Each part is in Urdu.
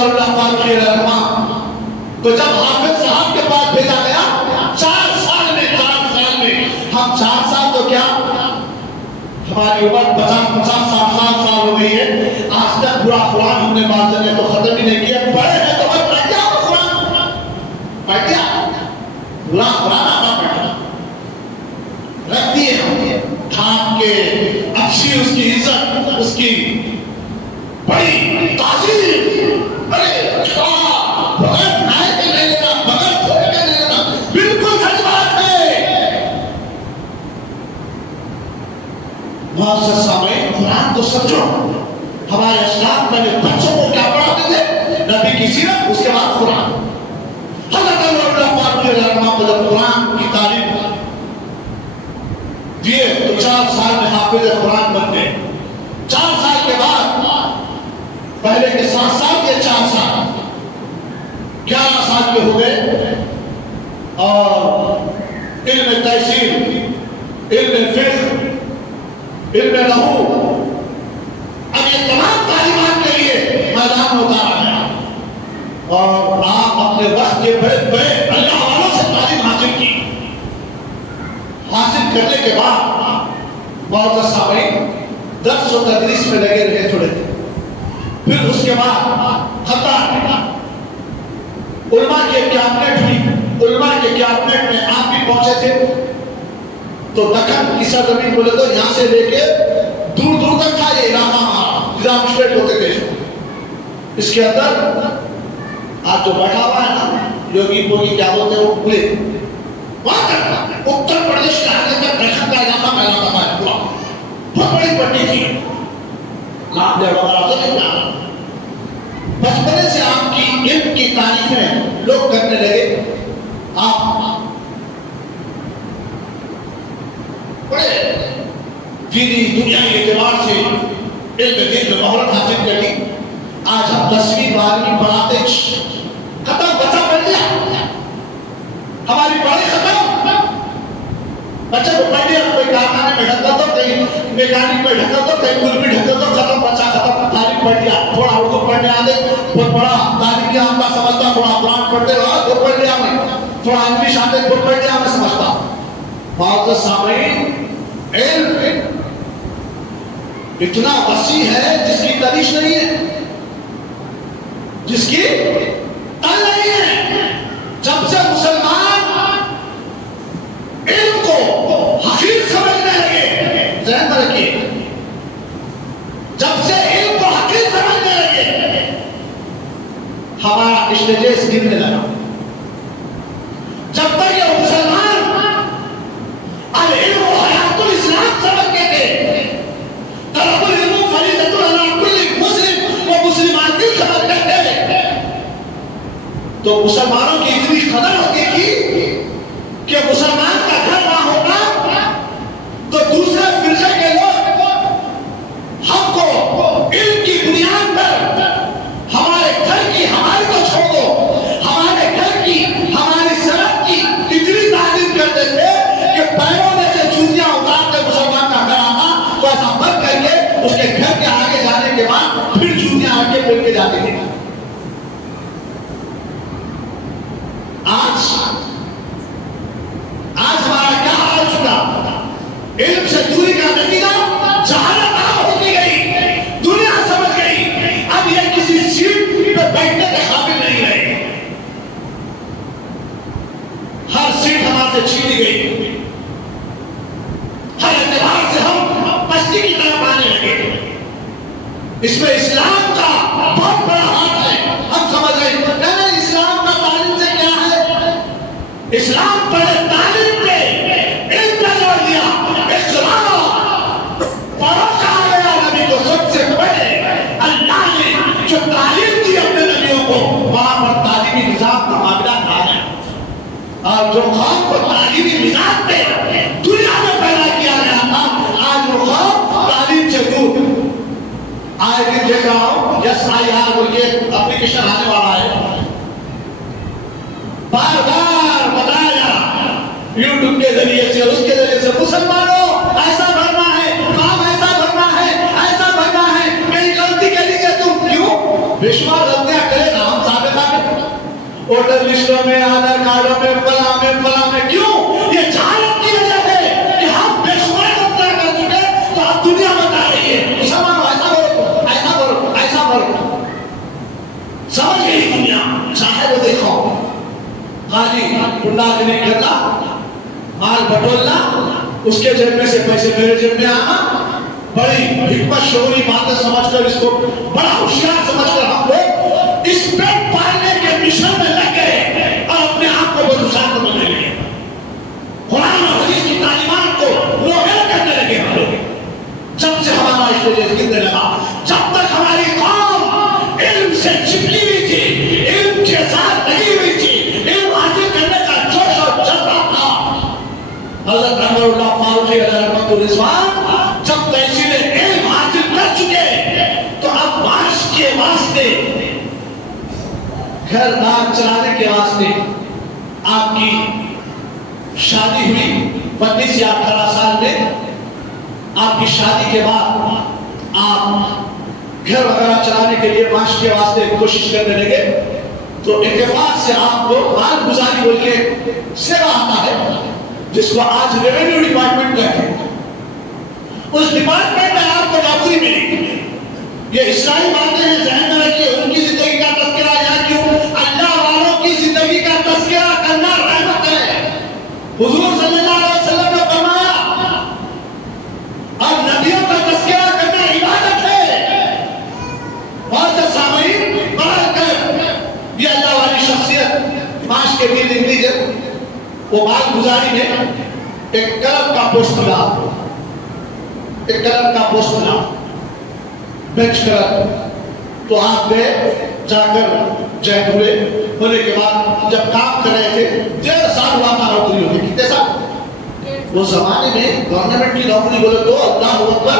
اللہ فاروقی علیہ الرحمہ تو جب حافظ صاحب کے پاس بھیجا گیا 4 سال میں ہم 4 سال تو کیا ہماری عمر 50-60 سال ہو گئی ہے، آج تک پورا قرآن ہم نے بات نے تو ختم ہی نہیں کیا. پڑھے ہیں تو بس پڑھ گیا قرآن، پڑھ گیا پورا قرآن آنا پڑھا رکھ دیے ہم تھام کے. اچھی اس کی عزت، اس کی بڑی تعظیم، بڑے بغیر نائے کے نہیں لینا، بغیر تھوڑے کے نہیں لینا، بالکل سچ بات ہے. معزز سامعین، قرآن کو سمجھو. ہمارے اسلام پہلے بچوں کو کیا پڑھاتے تھے؟ نبی کی سیرت، اس کے بعد قرآن. حضرت اللہ فاروقی علیہ الرحمہ کو جب قرآن کی تعلیم دیے تو 4 سال میں حافظ قرآن بن گئے. 4 سال کے بعد پہلے کے 7 سال یہ 4 سال 11 سال کے ہو گئے. اور علم تفسیر، علم فقہ، علم نحو، اب یہ تمام تعلیمات کے لیے میدان میں اتارا گیا. اور آپ اپنے وقت کے بڑے بڑے اللہ والوں سے تعلیم حاصل کی. حاصل کرنے کے بعد معزز سامعین درس و تدریس میں لگے رہے تھوڑے دن. پھر اس کے بعد خطہ علماء کے کیابنٹ ہوئی. علماء کے کیابنٹ میں آپ بھی پہنچے تھے. تو دکن کی سرزمین بولے تو یہاں سے لے کے دور دور تک تھا یہ علاقہ ہمارا، نظام اسٹیٹ ہوتے تھے. اس کے اندر آج جو بیٹھا ہوا ہے نا یوگی پوگی کیا بولتے ہیں وہ پورے وہاں تک اتر پردیش کے آگے تک دکن کا علاقہ پھیلا تھا پورا. بہت بڑی پٹی تھی. نام دے وغیرہ تو نہیں جانا. بچپنے سے آپ کی علم کی تعریفیں لوگ کرنے لگے. آپ بڑے دینی دنیاوی اعتبار سے علم دین میں مہارت حاصل کر لی. آج ہم 10ویں 12ویں پڑھاتے ختم، بچہ پڑھ لیا، ہماری پڑھائی ختم. بچہ کو پڑھ لیا، کوئی کارخانے میں ڈھکا تو کہیں میکینک میں ڈھکا تو کہیں کل بھی ڈھکا تو ختم، بچہ ختم. تعلیم پڑھ لیا، تھوڑا اردو پڑھنے آتے بہت بڑا تعلیم آپ کا سمجھتا. تھوڑا قرآن پڑھتے رہا تو پڑھ لیا میں، تھوڑا انگلش آتے تو پڑھ لیا میں سمجھتا. معزز سامعین، علم اتنا وسیع ہے جس کی تریش نہیں ہے، جس کی تل نہیں ہے. جب سے مسلمان علم کو حقیر سمجھنے لگے، ذہن میں رکھیے، جب سے علم کو حقیر سمجھنے لگے ہمارا اسٹیجز گرنے لگا. جب تک یہ مسلمان العلم حیات الاسلام سمجھتے تھے، طلب العلم فریضۃ علی کل مسلم و مسلمان کی سمجھتے تھے، تو مسلمانوں کی اتنی قدر ہوتی تھی کہ مسلمان کا گھر وہاں ہوگا تو دوسرے فرقے کے لوگ ہم کو علم کی بنیاد پر ہمارے گھر کی، ہماری کو چھوڑ دو، ہمارے گھر کی، ہماری سڑک کی اتنی تعلیم کرتے تھے کہ پیروں میں سے جوتیاں اتار کے مسلمان کا گھر آنا تو ایسا بند کر کے اس کے گھر کے آگے جانے کے بعد پھر جوتیاں آ کے پھر کے جاتے تھے. آج ہمارا کیا حال چکا؟ علم سے دوری کا نتیجہ جہالت عام ہوتی گئی، دنیا سمجھ گئی اب یہ کسی سیٹ پہ بیٹھنے کے قابل نہیں رہے. ہر سیٹ ہمارے سے چھینی گئی، ہر اعتبار سے ہم پستی کی طرف آنے لگے. اس میں اسلام کا بہت بڑا ہاتھ ہے. ہم سمجھ گئے نہیں اسلام کا تعلیم سے کیا ہے. اسلام پہلے تعلیم پہ علم پہ جوڑ دیا. پڑھو کہا گیا نبی کو سب سے پہلے اللہ نے جو تعلیم دی اپنے نبیوں کو وہاں پر تعلیمی نظام کا معاملہ تھا. اور جو قوم کو تعلیمی نظام پہ دنیا میں پیدا کیا گیا تھا آج وہ قوم تعلیم سے دور. آئے دن دیکھ رہا ہوں یس آئی آر بول کے اپلیکیشن آنے والا ہے، بار بار بتایا جا رہا یوٹیوب کے ذریعے سے، اس کے ذریعے سے، مسلمانوں ایسا بھرنا ہے، کام ایسا بھرنا ہے، ایسا بھرنا ہے. کہیں غلطی کے لیے تم کیوں بے شمار غلطیاں کرے ووٹر لسٹوں میں، آدھار کارڈوں میں، فلاں میں کیوں؟ یہ جہالت کی وجہ ہے کہ ہم بے شمار خطرہ کر چکے تو اب دنیا بتا رہی ہے مسلمانوں ایسا کرو سمجھ گئی دنیا، چاہے وہ دیکھو خالی گنڈا گری کرنا، مال بٹولنا، اس کے جیب میں سے پیسے میرے جیب میں آنا، بڑی حکمت شعوری باتیں سمجھ کر اس کو بڑا ہوشیار سمجھ کر ہم لوگ اس پیٹ پالنے کے مشن میں لگ گئے اور اپنے آپ کو بدوشان کرنے لگے، قرآن اور حدیث کی تعلیمات کو نوغیر کرنے لگے ہم لوگ۔ جب سے ہمارا اسٹیج گرنے لگا، جب تک ہماری قوم علم سے چپلی ہوئی تھی، علم کے ساتھ نہیں ہوئی تھی، علم حاصل کرنے کا جوش اور جذبہ تھا، حضرت عمر اللہ فاروقی علیہ رحمۃ الرضوان جب تحصیل علم حاصل کر چکے تو اب معاش کے واسطے، گھر دار چلانے کے واسطے، آپ کی شادی ہوئی 25 یا 18 سال میں، آپ کی شادی کے بعد آپ گھر وغیرہ چلانے کے لیے معاش کے واسطے کوشش کرنے لگے تو اتفاق سے آپ کو مال گزاری بول کے سیوا آتا ہے جس کو آج ریونیو ڈپارٹمنٹ کہتے ہیں، اس ڈپارٹمنٹ میں آپ کو نوکری ملی۔ یہ اسلامی باتیں ہیں، ذہن میں رکھیے، ان کی زندگی کا تذکرہ یا کیوں، اللہ والوں کی زندگی کا تذکرہ کرنا رحمت ہے۔ حضور صلی اللہ علیہ وسلم نے فرمایا اور نبیوں کا تذکرہ کرنا عبادت ہے۔ اور جو سامعین بڑھ کر یہ اللہ والی شخصیت معاش کے بھی دن دیجئے، وہ مال گزاری میں ایک کلب کا پوسٹ ملا، ایک کلب کا پوسٹ ملا، بینچ کلب۔ تو آپ گئے، جا کر جوائن ہونے کے بعد جب کام کر رہے تھے 1.5 سال ہوا تھا نوکری ہونے، کتنے سال؟ وہ زمانے میں گورنمنٹ کی نوکری بولے تو اللہ اکبر،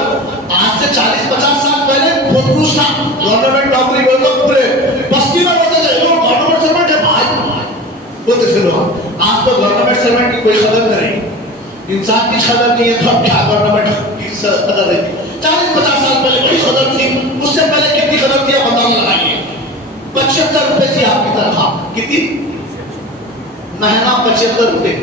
آج سے 40-50 سال پہلے بہت کچھ تھا۔ گورنمنٹ نوکری بولے تو پورے بستی میں ہوتے تھے لوگ گورنمنٹ سرونٹ ہے بھائی بولتے تھے لوگ۔ آج تو گورنمنٹ سرونٹ کی کوئی قدر نہیں، انسان کی قدر نہیں ہے تو اب کیا گورنمنٹ کی قدر رہتی؟ 40-50 سال پہلے کوئی قدر تھی، اس سے پہلے کتنی قدر تھی آپ اندازہ لگائیے۔ 75 روپے تھی آپ کی تنخواہ، کتنی؟ مہینہ 75 روپے۔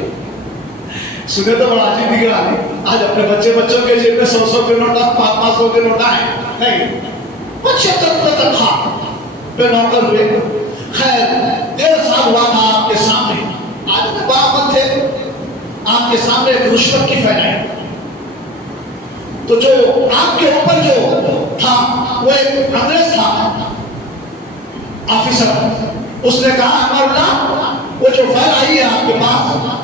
سنے تو بڑا عجیب دکھ رہا ہے، آج اپنے بچوں کے جیب میں 100 کے نوٹ، 500 کے نوٹ آئے نہیں، 75 روپے تنخواہ پہ نوکر ہوئے۔ خیر 1.5 سال ہوا تھا آپ کے سامنے، آج میں باعمل تھے، آپ کے سامنے ایک رشوت کی پھیلائی، تو جو آپ کے اوپر جو تھا وہ ایک انگریز تھا آفیسر، اس نے کہا عمر اللہ وہ جو فائل آئی ہے آپ کے پاس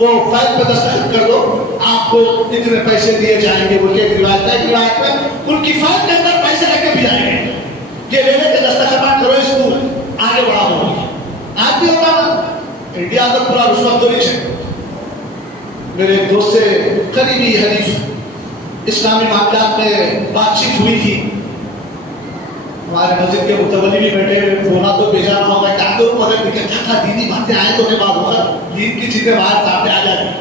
وہ فائل پہ دستخط کر دو، آپ کو اتنے پیسے دیے جائیں گے بول کے ایک روایت ہے، ایک روایت میں ان کی فائل کے اندر پیسے لے کے بھی جائیں گے، یہ لے لے کے دستخط کرو، اس کو آگے بڑھا دو۔ آج بھی ہوتا نا انڈیا کا پورا رشوت خوری ہے۔ میرے ایک دوست سے قریبی حریف اسلامی معاملات میں بات چیت ہوئی تھی، ہمارے مسجد کے متولی بھی بیٹھے ہوئے، ہونا تو بیجانا ہوگا کیا تو مگر کیا دینی باتیں آئے تو بعد ہوگا، دین کی چیزیں باہر سامنے آ جائیں۔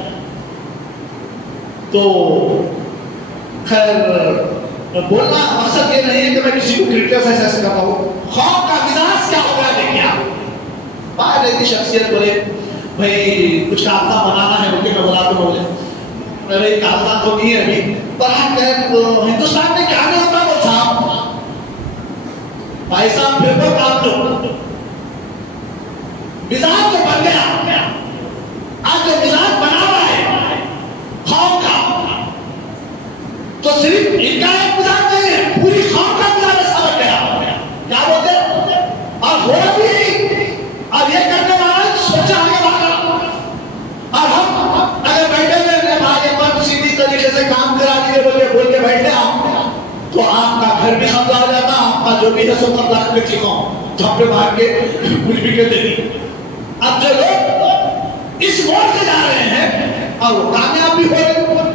تو خیر بولنا مقصد یہ نہیں ہے کہ میں کسی کو کرٹیسائز ایسے کرتا ہوں، خوف کا مزاج کیا ہو رہا ہے دیکھیں آپ۔ باہر رہتی شخصیت بولے بھائی کچھ کاغذات بنانا ہے بلکہ میں بلا تو بولے میرے کاغذات تو نہیں ہے ابھی، پر ہندوستان میں کیا نہیں ہوتا وہ صاحب بھائی صاحب پھر وہ کام لو، مزاج تو بن گیا، آج جو مزاج بنا رہا ہے خوف کا، تو صرف ان کا ایک مزاج نہیں ہے، پوری قوم کا مزاج ایسا بن گیا، کیا بولتے اور ہو بھی، اور یہ کرنے والا سوچا آگے بڑھا، اور ہم اگر بیٹھے ہوئے بھائی پر سیدھی طریقے سے کام کرا دیے بول کے بیٹھے آپ، تو آپ کا گھر بھی قبضہ ہو جاتا، آپ کا جو بھی ہے سو قبضہ کر کے چیخوں جھپڑے مار کے کچھ بھی کے دے دی۔ اب جو لوگ اس موڑ سے جا رہے ہیں اور وہ کامیاب بھی ہوئے،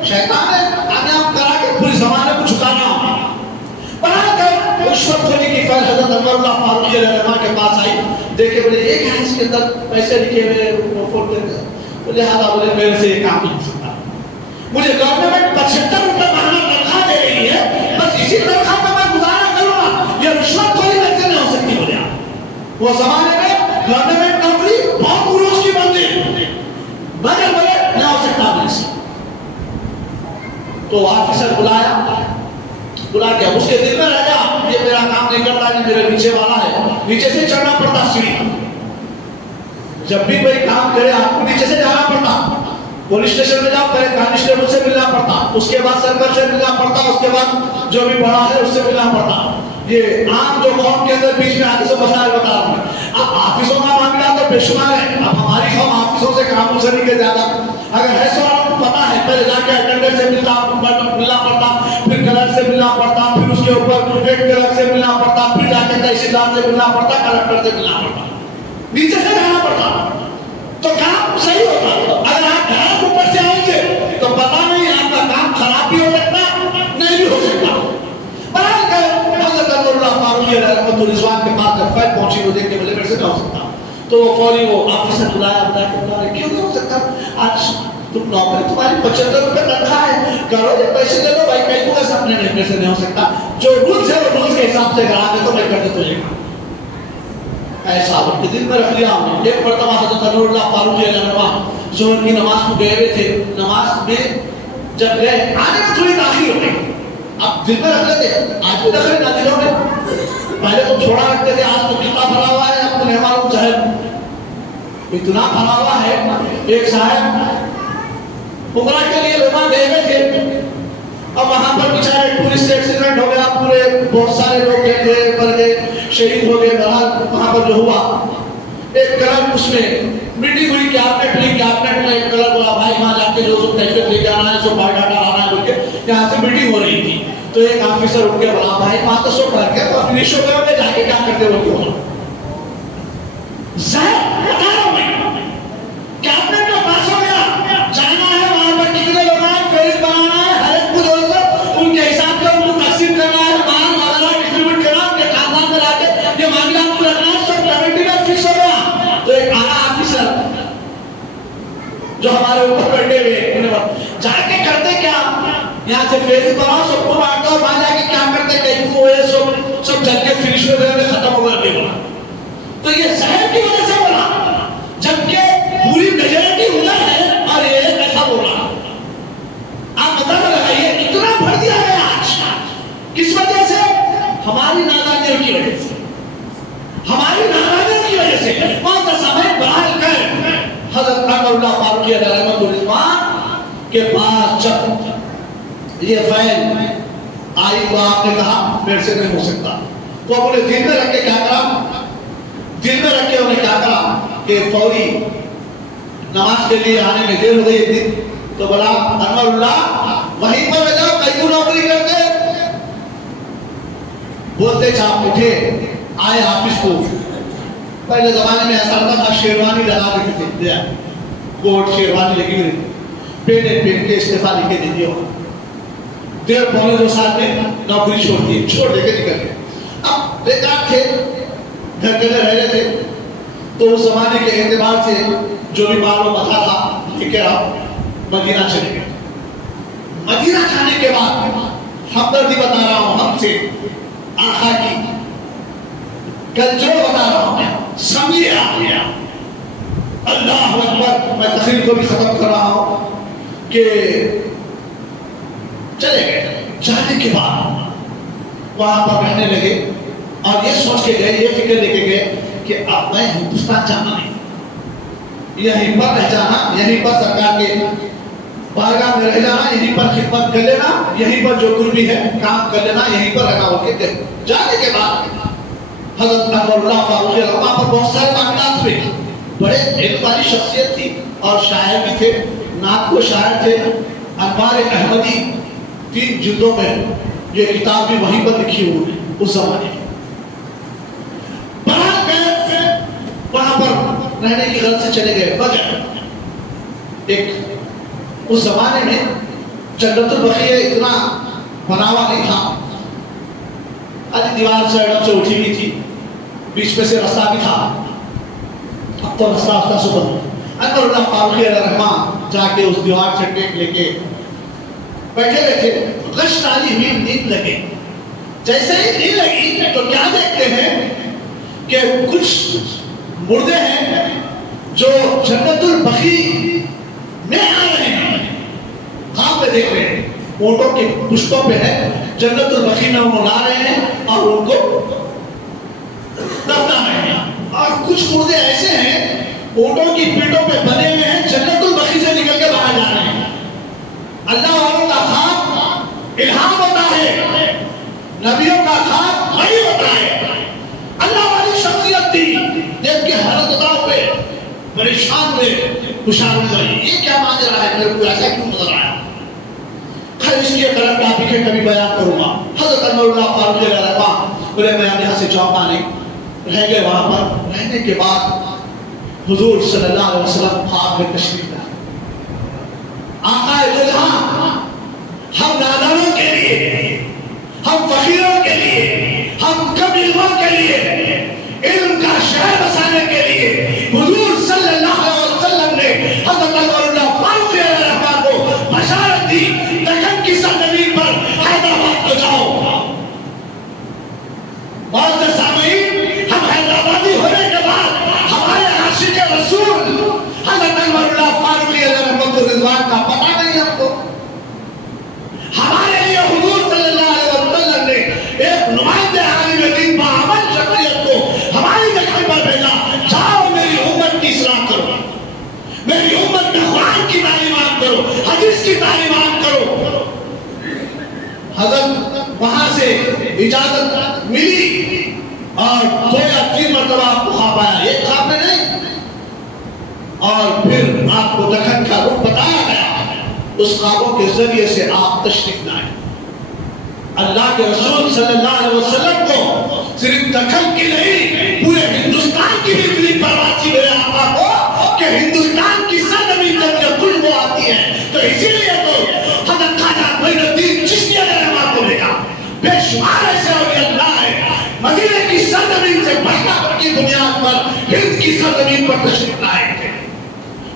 شیطان ہے کامیاب کرا کے پوری زمانے کو جھکانا بنا کر رشوت خوری کی فائل حضرت عمر اللہ فاروقی علیہ السلام کے پاس آئی، دیکھے بولے ایک ہے اس کے اندر پیسے لکھے ہوئے وہ فوٹ کر بولے ہاں بولے میرے سے یہ کام نہیں ہو سکتا، مجھے گورنمنٹ 75 روپے مہینہ تنخواہ دے رہی ہے، بس اسی تنخواہ پہ میں گزارا کروں گا، یہ رشوت خوری ویسے نہیں ہو سکتی۔ بولے وہ زمانے میں گورنمنٹ نوکری مگر نہ ہو سکتا میرے سے. تو آفیسر بلا کے اس کے دل میں رہ گیا یہ میرا کام نہیں کرتا، یہ میرے نیچے والا ہے. نیچے سے چڑھنا پڑتا سیڑھی. جب بھی کوئی کام کرے آپ کو نیچے سے جانا پڑتا. پولیس اسٹیشن میں جاؤ پہلے کانسٹیبل سے ملنا پڑتا، اس کے بعد سرکل سے ملنا پڑتا، اس کے بعد جو بھی بڑا ہے اس سے ملنا پڑتا. یہ عام جو قوم کے اندر بیچ میں آگے سے مسائل بتا رہا ہوں. اب آفسوں کا معاملہ تو بے شمار ہے. اب ہماری قوم آفسوں سے کام سے نہیں کے زیادہ. اگر ہے سو آپ کو پتا ہے پہلے جا کے اٹینڈنٹ سے ملنا پڑتا، پھر کلرک سے ملنا پڑتا، پھر اس کے اوپر ہیڈ کلرک سے ملنا پڑتا، پھر جا کے تحصیلدار سے ملنا پڑتا، کلکٹر سے ملنا پڑتا، نیچے سے جانا پڑتا. تو کام صحیح ہوتا. اگر آپ گھر اوپر سے آئیں گے تو پتا نہیں آپ کا کام خراب بھی ہو سکتا نہیں بھی ہو سکتا. حضرت اللہ فاروقی رحمۃ الرضوان کے پاس جب فائل پہنچی وہ دیکھ کے بولے میرے سے نہ ہو سکتا. تو وہ فوری وہ آفیسر بلایا کیوں نہیں ہو سکتا؟ آج تم نوکری تمہاری 75 روپے تنخواہ ہے، کرو یہ پیسے دے دو بھائی. کہیں کو اپنے نہیں پیسے نہیں ہو سکتا. جو رولز ہے وہ رولز کے حساب سے کرا دے تو میں کر دے تو یہ ایسا ان کے دل میں رکھ لیا ہم نے. ایک مرتبہ حضرت اللہ فاروقی ظہر کی نماز کو گئے ہوئے تھے. نماز میں جب گئے آنے میں تھوڑی تاخیر ہو گئی. اب دل میں رکھ لیتے آج بھی رکھ لینا دلوں میں. پہلے تو چھوڑا رکھتے تھے، آج تو کتنا بھرا ہوا ہے آپ کو نہیں معلوم. صاحب اتنا بھرا ہوا ہے. ایک صاحب عمرہ کے لیے لوگ گئے ہوئے تھے. اب وہاں پر بیچارے ٹورسٹ ایکسیڈنٹ ہو گیا، پورے بہت سارے لوگ گئے مر گئے شہید ہو گئے. وہاں پر جو ہوا ایک کلر اس میں میٹنگ ہوئی کہ آپ نے میں ایک کلر بولا بھائی وہاں جا کے جو سب کیفیت لے کے آنا ہے سب بایو ڈاٹا لانا ہے بول کے یہاں سے میٹنگ ہو رہی تھی. تو ایک آفیسر اٹھ کے بولا بھائی وہاں تو سب کر کے تو فنش ہو گئے میں جا کے کیا کرتے ہو کیوں بتا رہا ہوں میں کیبنٹ کا پاس ہو گیا جانا ہے وہاں پر کتنے لوگ ہیں فیس بنانا ہے ہر ایک کو ان کے حساب سے ان کو تقسیم کرنا ہے مال وغیرہ ڈسٹریبیوٹ کرنا ان کے خاندان میں لا کے یہ معاملات کو رکھنا ہے. سب کمیٹی میں فکس ہو گیا. تو ایک اعلیٰ آفیسر جو ہمارے اوپر بیٹھے ہوئے جا کے کرتے کیا یہاں سے فیس بناؤ سب کو بانٹو اور وہاں جا کے کیا کرتے کہیں کو سب جل کے فنش ہو گئے ختم ہو گئے بولا. تو یہ شہر کی وجہ سے بولا جبکہ پوری میجورٹی ادھر ہے اور یہ ایسا بولا. آپ بتا لگائیے اتنا بڑھ دیا گیا آج کس وجہ سے؟ ہماری نادانیوں کی وجہ سے. ہماری نادانیوں کی وجہ سے وہاں کا سمے بحال کر حضرت اللہ فاروقی رحمۃ الرضوان کے پاس جب یہ فائل آئی تو آپ نے کہا میرے سے نہیں ہو سکتا. تو اب انہیں دل میں رکھ کے کیا کرا انہیں کیا کرا کہ فوری نماز کے لیے آنے میں دیر ہو گئی. دن تو بولا انور اللہ وہیں پر جاؤ کہیں کو نوکری کرتے. بولتے چاپ اٹھے آئے آفس کو. پہلے زمانے میں ایسا ہوتا تھا شیروانی لگا دیتے تھے کوٹ شیروانی لگی ہوئی پین کے استعفیٰ لکھ کے دے دیا. 1.5-2 سال میں نوکری چھوڑ دے کے نکل گئے. اب بیکار تھے گھر کے رہ رہے تھے تو اس زمانے کے اعتبار سے جو بھی معلوم پتا تھا کہ آپ مدینہ چلے گئے. مدینہ جانے کے بعد ہمدردی بتا رہا ہوں ہم سے آقا کی کلچر بتا رہا ہوں سمجھے آپ اللہ اکبر. میں تقریر کو بھی ختم کر رہا ہوں کہ چلے گئے. جانے کے بعد وہاں پر رہنے لگے اور یہ سوچ کے گئے یہ فکر لے کے گئے کہ اب میں ہندوستان جانا نہیں, یہیں پر رہ جانا, یہیں پر سرکار کے بارگاہ میں رہ جانا, یہیں پر خدمت کر لینا, یہیں پر جو کچھ بھی ہے کام کر لینا, یہیں پر رہنا ہو کے. جانے کے بعد حضرت اللہ فاروقی وہاں پر بہت سارے معاملات ہوئے. بڑے علم والی شخصیت تھی اور شاعر بھی تھے, نعت کو شاعر تھے. انوار احمدی 3 جلدوں میں یہ کتاب بھی وہیں پر لکھی ہوئی ہے اس زمانے کی. وہاں پر رہنے کی غرض سے چلے گئے. مگر ایک اس زمانے میں جنت البقیع اتنا بنا ہوا نہیں تھا. آدھی دیوار سے اڑپ سے اٹھی ہوئی تھی, بیچ میں سے رستہ بھی تھا. اب تو رستہ سے بند. انور اللہ فاروقی رحمٰ جا کے اس دیوار سے ٹیک لے کے بیٹھے ہوئے تھے. غش ڈالی ہوئی نیند لگے. جیسے ہی نیند لگی تو کیا دیکھتے ہیں کہ کچھ مردے ہیں جو جنت البقیع میں آ رہے ہیں، خواب میں دیکھ رہے ہیں، اونٹوں کے پشتوں پہ ہے، جنت البقیع میں وہ لا رہے ہیں اور ان کو دفنا رہے ہیں، اور کچھ مردے ایسے ہیں اونٹوں کی پیٹوں پہ بنے ہوئے ہیں، جنت البقیع سے نکل کے باہر جا رہے ہیں۔ اللہ والوں کا خواب الہام ہوتا ہے، نبیوں کا خواب وحی ہوتا ہے۔ اللہ والی شخصیت تھی، دیکھ کے حیرت زدہ ہوئے، پریشان ہوئے، خوشحال ہوئے، یہ کیا ماجرا ہے، میرے کو ایسا کیوں نظر آیا؟ خیر اس کی ایک الگ ٹاپک ہے، کبھی بیان کروں گا۔ حضرت عمر اللہ فاروق رضی اللہ عنہ بولے میں اب یہاں سے جاؤں گا نہیں، رہ گئے وہاں پر۔ رہنے کے بعد حضور صلی اللہ علیہ وسلم خواب میں تشریف لائے۔ آقا دو جہاں، ہم نادانوں کے لیے، ہم فقیروں کے لیے، ہم کم علموں کے لیے، علم کا شہر بسانے کے لیے حضور صلی اللہ علیہ وسلم نے حضرت عمر اللہ فاروق رضی اللہ عنہ کو بشارت دی، دکن کی سرزمین پر حیدرآباد کو جاؤ۔ معزز سامعین، ہم حیدرآبادی ہونے کے بعد ہمارے عاشق رسول حضرت عمر اللہ فاروق رضی اللہ عنہ کا پتہ نہیں ہم کو۔ ہمارے لیے حضور صلی اللہ علیہ وسلم نے ایک نمائندہ عالم دین باعمل شخصیت کو ہماری دکن پر بھیجا، جاؤ میری امت کی اصلاح کرو، میری امت میں قرآن کی تعلیمات کرو، حدیث کی تعلیمات کرو۔ حضرت وہاں سے اجازت ملی اور 2 یا 3 مرتبہ آپ کو خواب آیا، ایک خواب میں نہیں، اور پھر آپ کو دکن کا رخ بتایا گیا۔ اس خوابوں کے ذریعے سے آپ تشریف لائے۔ اللہ کے رسول صلی اللہ علیہ وسلم کو صرف دکن کی نہیں، پورے ہندوستان کی بھی دلی پرواز تھی میرے آقا کو کہ ہندوستان کی سرزمین جب جب خوشبو آتی ہے تو اسی لیے تو حضرت خواجہ معین الدین چشتی علیہ الرحمہ کو بھیجا۔ بے شمار ایسے اولیاء اللہ ہے مدینے کی سرزمین سے بڑھنا کی بنیاد پر ہند کی سرزمین پر تشریف لائے تھے۔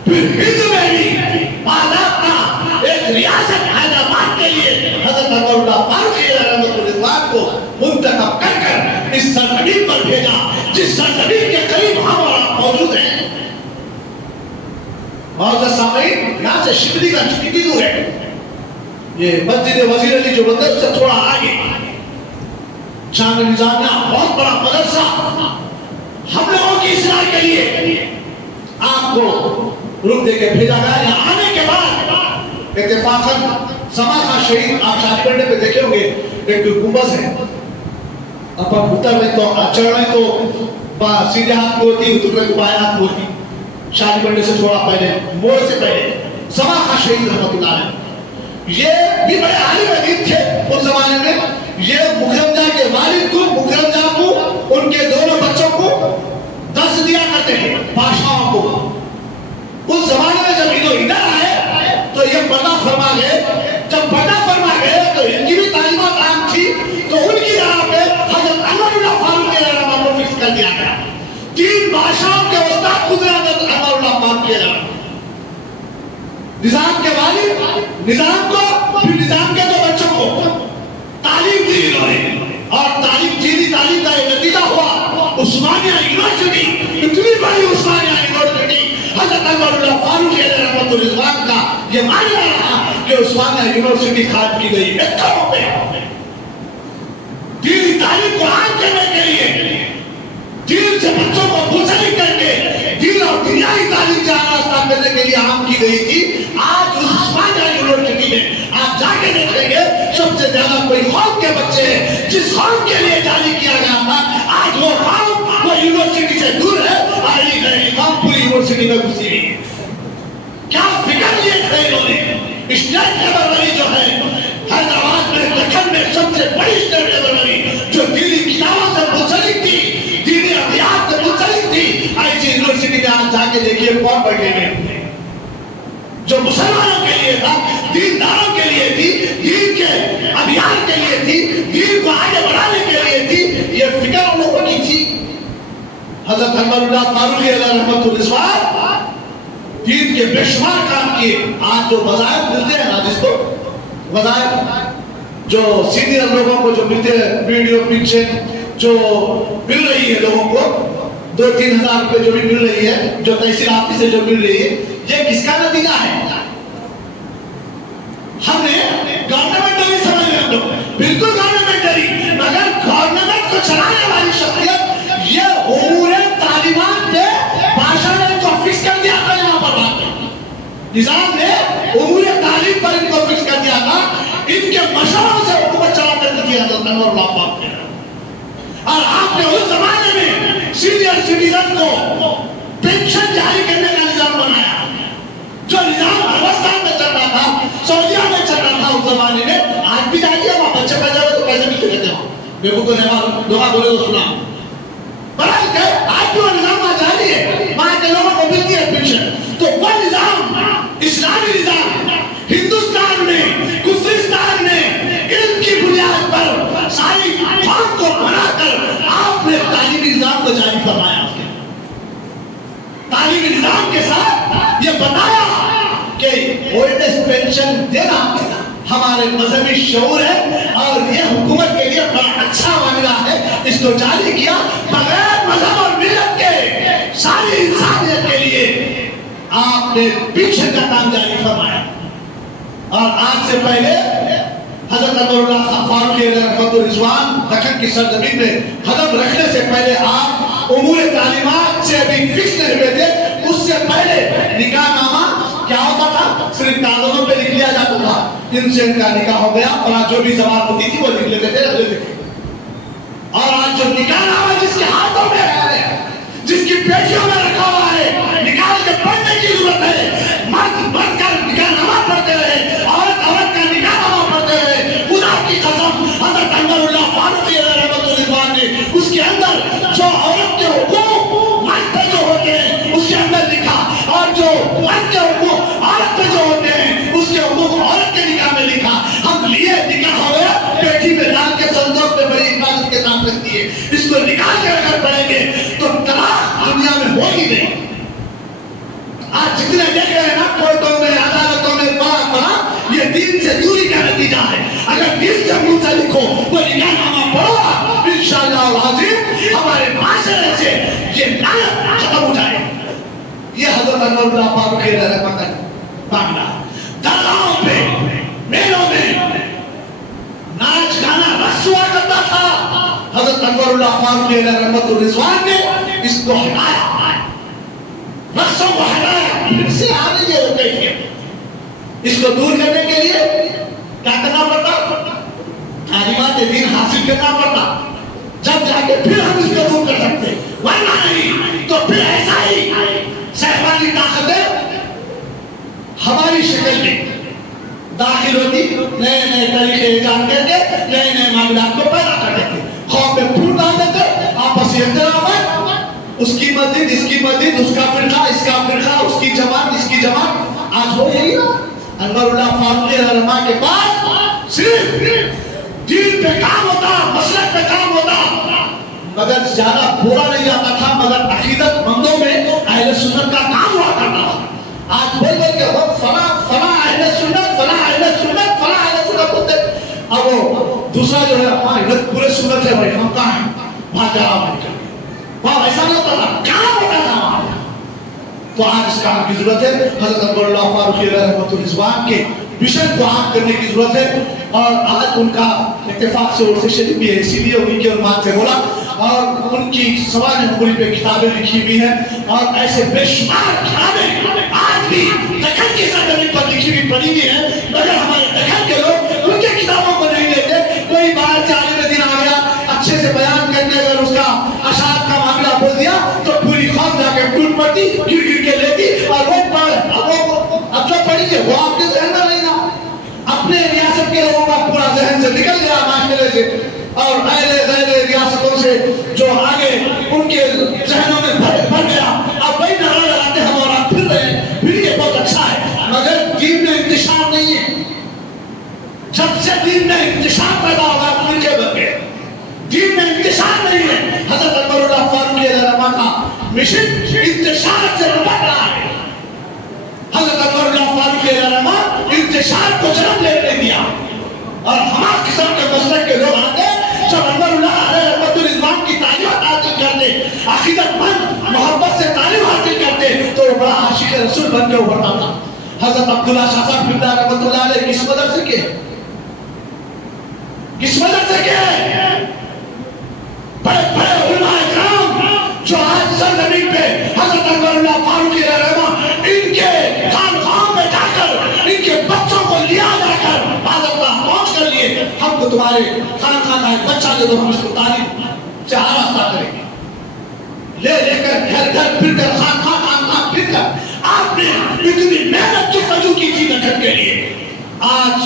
پھر ہند میں بھی باضابطہ ایک ریاست حیدرآباد کے لیے حضرت عمر اللہ فاروق رضی اللہ عنہ کو منتخب کر کر اس سرزمین پر بھیجا جس سرزمین کے قریب ہم اور آپ موجود ہیں۔ معزز سامعین، یہاں سے شبلی گنج کتنی دور ہے؟ یہ مسجد وزیر علی جو بندر اس سے تھوڑا آگے جامعہ نظامیہ بہت بڑا مدرسہ، ہم لوگوں کی اصلاح کے لیے آپ کو رخ دے کے بھیجا گیا۔ یہاں آنے کے بعد اتفاقاً سما کا شہید آپ شادی بنڈے پہ دیکھے ہوں گے، ایک گنبد ہے، اب آپ اتر رہے تو چڑھ رہے تو سیدھے ہاتھ کو ہوتی، اتر رہے تو بائیں ہاتھ کو ہوتی، شادی بنڈے سے تھوڑا پہلے، موڑ سے پہلے سما کا شہید رحمت اللہ علیہ۔ یہ بھی بڑے عالم دین تھے اس زمانے میں۔ یہ مکرم جاں کے والد کو، مکرم جاں کو، ان کے دونوں بچوں کو درس دیا کرتے تھے، بادشاہوں کو۔ اس زمانے میں جب ادھر آئے تو یہ پردہ فرما گئے، جب پردہ فرما گئے تو ان کی بھی تعلیمات عام تھی، تو ان کی جگہ پہ حضرت عمر اللہ فاروق رضی اللہ عنہ کو فکس کر دیا گیا۔ 3 بادشاہوں کے استاد گزرے حضرت عمر اللہ فاروق رضی اللہ عنہ، نظام کے والد، نظام کو، پھر نظام کے 2 بچوں کو تعلیم دی انہوں نے، اور دینی تعلیم کا یہ نتیجہ ہوا عثمانیہ یونیورسٹی، اتنی بڑی عثمانیہ یونیورسٹی حضرت عمر اللہ فاروق رضی اللہ عنہ کا یہ ماننا رہا کہ عثمانیہ یونیورسٹی قائم کی گئی ایکڑوں پہ دینی تعلیم کو عام کرنے کے لیے، دین سے بچوں کو منسلک کر کے دین اور دنیائی تعلیم سے آراستہ کرنے کے لیے عام کی گئی تھی۔ آج اس عثمانیہ یونیورسٹی میں آپ جا کے دیکھیں گے سب سے زیادہ کوئی قوم کے بچے ہیں جس قوم کے لیے جاری کیا گیا تھا، آج وہ قوم وہ یونیورسٹی سے دور ہے، آئی گئی قوم پوری یونیورسٹی میں گھسی ہوئی ہے۔ کیا فکر لیے تھے انہوں نے؟ اسٹیٹ لائبریری جو ہے حیدرآباد میں، دکن میں سب سے بڑی اسٹیٹ لائبریری جو دینی کتابوں سے منسلک تھی، دینی ابیات سے منسلک تھی، ایسی یونیورسٹی میں آج جا کے دیکھیے کون بیٹھے ہوئے جو مسلمانوں کے لیے تھا، دینداروں کے لیے تھی، دین کے ابھیان کے لیے تھی، دین کو آگے بڑھانے کے لیے تھی، یہ فکر ان لوگوں کی تھی۔ حضرت عمر اللہ فاروق رضی اللہ عنہ دین کے بے شمار کام کیے۔ آج جو وظائف ملتے ہیں نا، جس کو وظائف جو سینئر لوگوں کو جو ملتے ہیں، ویڈیو پنشن جو مل رہی ہے لوگوں کو، 2-3 ہزار روپے جو بھی مل رہی ہے، جو تحصیل آفس سے جو مل رہی ہے، یہ کس کا نتیجہ ہے؟ ہم نے گورنمنٹری سمجھ لیں ہم لوگ، بالکل گورنمنٹری، مگر گورنمنٹ کو چلانے والی شخصیت یہ امور تعلیمات کے بادشاہ نے ان کو فکس کر دیا تھا. یہاں پر بات ہے نظام نے امور تعلیم پر ان کو فکس کر دیا تھا. ان کے مشوروں سے حکومت چلا کر دیا تھا انور اللہ پاک نے. اور آپ نے اس زمانے میں سینئر سٹیزن کو پینشن جاری کرنے کا نظام بنایا، جو نظام افغانستان میں چل رہا تھا، سعودیہ میں چل رہا تھا اس زمانے میں. آج بھی جائیے وہاں بچے پیدا ہوئے تو پیسے ملتے رہتے ہیں. میرے کو دعا بولے تو سنا برحال کہ آج بھی وہ نظام آ جاری ہے، وہاں کے لوگوں کو ملتی ہے پینشن. تو وہ نظام اسلامی نظام ہندوستان میں کفرستان میں علم کی بنیاد پر ساری قوم کو بنا کر آپ نے تعلیمی نظام کو جاری فرمایا. تعلیمی نظام کے ساتھ یہ بتایا کہ اولڈ ایج پینشن دینا ہمارے مذہبی شعور ہے اور یہ حکومت کے لیے بڑا اچھا معاملہ ہے. اس کو جاری کیا بغیر مذہب اور ملت کے ساری انسانیت کے لیے آپ نے پینشن کا کام جاری فرمایا. اور آج سے پہلے حضرت انور اللہ فاروقی رحمۃ الرضوان دکن کی سرزمین میں قدم رکھنے سے پہلے آپ امور تعلیمات سے ابھی فکس نہیں ہوئے تھے. اس سے پہلے نکاح نامہ کیا ہوتا تھا؟ صرف کاغذوں پہ لکھ لیا جاتا تھا ان سے ان کا نکاح ہو گیا، اور آج جو بھی زبان ہوتی تھی وہ لکھ لیتے تھے رکھ لیتے تھے. اور آج جو نکاح نامہ جس کے ہاتھوں میں ہے، جس کی پیٹیوں میں رکھا ہوا ہے، نکال کے پڑھنے کی ضرورت ہے. مرد کا نکاح نامہ پڑھتے رہے، عورت کا نکاح نامہ پڑھتے رہے. خدا کی قسم حضرت انور اللہ فاروقی رحمۃ الرضوان نے اس کے اندر جو عورت کے حقوق مرد پہ جو ہوتے ہیں اس کے اندر لکھا، اور جو مرد کے حقوق عورت پہ جو ہوتے ہیں اس کے حقوق عورت کے نکاح میں لکھا. ہم لیے نکاح ہو گیا، پیٹی میں ڈال کے صندوق پہ بڑی حفاظت کے ساتھ رکھتی ہے. اس کو نکال کے اگر پڑھیں گے تو طلاق دنیا میں ہو ہی نہیں. آج جتنے دیکھ رہے ہیں نا کورٹوں میں عدالتوں میں بڑا یہ دین سے دوری کا نتیجہ ہے. اگر دین سے منہ سے لکھو وہ نکاح نامہ پڑھو، انشاءاللہ العظیم ہمارے معاشرے سے یہ لعنت ختم ہو جائے. یہ حضرت انور اللہ فاروقی رحمۃ کا معاملہ. درگاہوں پہ میلوں میں ناچ گانا رقص ہوا کرتا تھا. حضرت انور اللہ فاروقی رحمۃ الرضوان نے اس کو ہٹایا، رقصوں کو ہٹایا. پھر سے آ رہی ہے وہ کیفیت. اس کو دور کرنے کے لیے کیا کرنا پڑتا؟ تعلیمات دین حاصل کرنا پڑتا، جب جا کے پھر ہم اس کو دور کر سکتے. ورنہ نہیں تو پھر ایسا ہی شیطانی طاقتیں ہماری شکل میں داخل ہوتی، نئے نئے طریقے ایجاد کر کے نئے نئے معاملات کو پیدا کر دیتے، خوف میں پھول ڈال دیتے، آپسی اختلافات، اس کی مسجد اس کی مسجد، اس کا فرقہ اس کا فرقہ، اس کی جماعت اس کی جماعت. آج ہو یہی نا. انور اللہ فاروقی رحمۃ کے پاس صرف دین پہ کام ہوتا، مسلک پہ کام ہوتا، مگر زیادہ بولا نہیں جاتا تھا. مگر عقیدت مندوں میں اہل سنت کا کام ہوا کرتا تھا. آج بول بول کے وہ فلاں فلاں اہل سنت فلاں اہل سنت فلاں اہل سنت ہوتے. اب وہ دوسرا جو ہے ہاں پورے سنت ہے بھائی، ہم کہاں ہیں؟ وہاں جواب نہیں کرتے. وہاں ایسا نہیں ہوتا تھا، کام ہوتا تھا وہاں. تو آج اس کام کی ضرورت ہے. حضرت انور اللہ فاروقی رحمۃ الرضوان کے مشن کو عام کرنے کی ضرورت ہے. اور آج ان کا اتفاق سے عرس شریف بھی ہے، اسی لیے انہیں کے عنوان سے بولا. اور ان کی سوانح حموری پہ کتابیں لکھی ہوئی ہیں، اور ایسے بے شمار کتابیں آج بھی دکن کی سرزمین پر لکھی ہوئی پڑھی ہوئی ہیں. مگر ہمارے دکن کے لوگ ان کی کتابوں کو نہیں لیتے. کوئی باہر سے عالم دین آ گیا اچھے سے بیان کرنے، اگر اس کا اشعار کا معاملہ بول دیا تو پوری قوم جا کے ٹوٹ پڑتی، گر گر کے لیتی. اور وہ اب جو پڑھی ہے وہ آپ کے ذہن میں نہیں نا. اپنے ریاست کے لوگوں کا پورا ذہن سے نکل گیا معاشرے سے، اور غیر ریاستوں سے جو آگے ان کے ذہنوں میں بھر گیا. اب وہی نعرہ لگاتے ہم اور آپ پھر رہے ہیں. پھر یہ بہت اچھا ہے، مگر دین میں انتشار نہیں ہے. جب سے دین میں انتشار پیدا ہوگا پھر کے بغیر دین میں انتشار نہیں ہے. حضرت انور اللہ فاروقی رحمۃ کا مشن انتشار سے نپٹ رہا ہے. حضرت انور اللہ فاروقی رحمۃ انتشار کو جنم لینے دیا. اور ہمارے قسم کے مسلک کے لوگ آتے جب انور اللہ رحمۃ الرضوان کی تعلیمات حاصل کرتے، عقیدت مند محبت سے تعلیم حاصل کرتے، تو وہ بڑا عاشق رسول بن کے ابھرتا تھا. حضرت عبداللہ شاہ صاحب فردہ رحمۃ اللہ علیہ کس مدرسے کے بڑے بڑے علماء اکرام جو آج سرزمین پہ حضرت انور اللہ فاروقی رحمہ ان کے خانقاہوں میں جا کر ان کے بچوں کو لیا جا کر اللہ پہنچ کر لیے ہم کو تمہارے خانقاہ کا ایک بچہ دے دو، ہم اس کو تعلیم سے آراستہ کریں گے. لے کر گھر گھر پھر کر خانقاہ پھر کر آپ نے اتنی محنت کی سجو کی تھی نکھت کے لیے. آج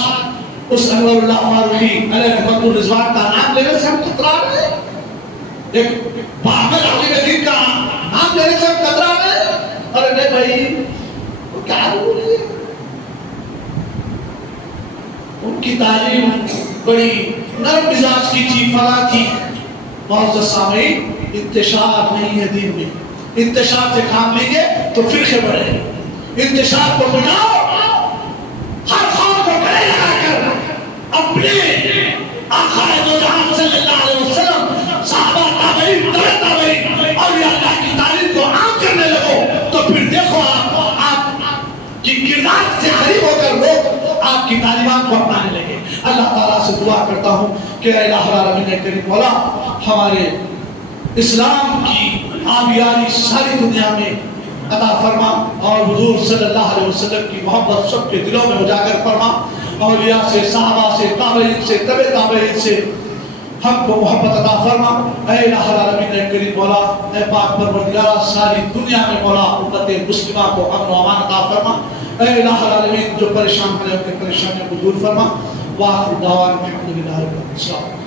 اس انور اللہ فاروقی علیہ رحمت الرضوان کا نام لینے سے ہم کترا رہے ہیں. ایک بابر عالم دین کا نام لینے سے ہم کترا رہے ہیں. ارے بھائی وہ کیا بول رہی ہے؟ ان کی تعلیم بڑی نرم مزاج کی تھی، فلاں تھی. معزز سامعین، انتشار نہیں ہے دین میں. انتشار سے کام لیں گے تو فرقے بڑھیں گے. انتشار کو بناؤ، ہر قوم کو گلے لگا کر اپنے آقا دو جہاں صلی اللہ علیہ وسلم، صحابہ، تابعین، تبع تابعین اور یہ اللہ کی تعلیم کو عام کرنے لگو تو پھر دیکھو آپ کی کردار سے قریب ہو کر لوگ آپ کی تعلیمات کو اپنانے لگے. اللہ تعالیٰ سے دعا کرتا ہوں کہ اے الہ العالمین کریم مولا ہمارے اسلام کی آبیاری ساری دنیا میں عطا فرما اور حضور صلی اللہ علیہ وسلم کی محبت سب کے دلوں میں اجاگر فرما. اولیاء سے، صحابہ سے، تابعین سے، تبع تابعین سے ہم کو محبت عطا فرما. اے الہ العالمین کریم مولا، اے پاک پروردگار ساری دنیا میں مولا امت مسلمہ کو امن و امان عطا فرما. اے الہ العالمین جو پریشان ہیں ان کے پریشانیوں کو دور فرما. وآخر دعوانا الحمدللہ رب العالمین.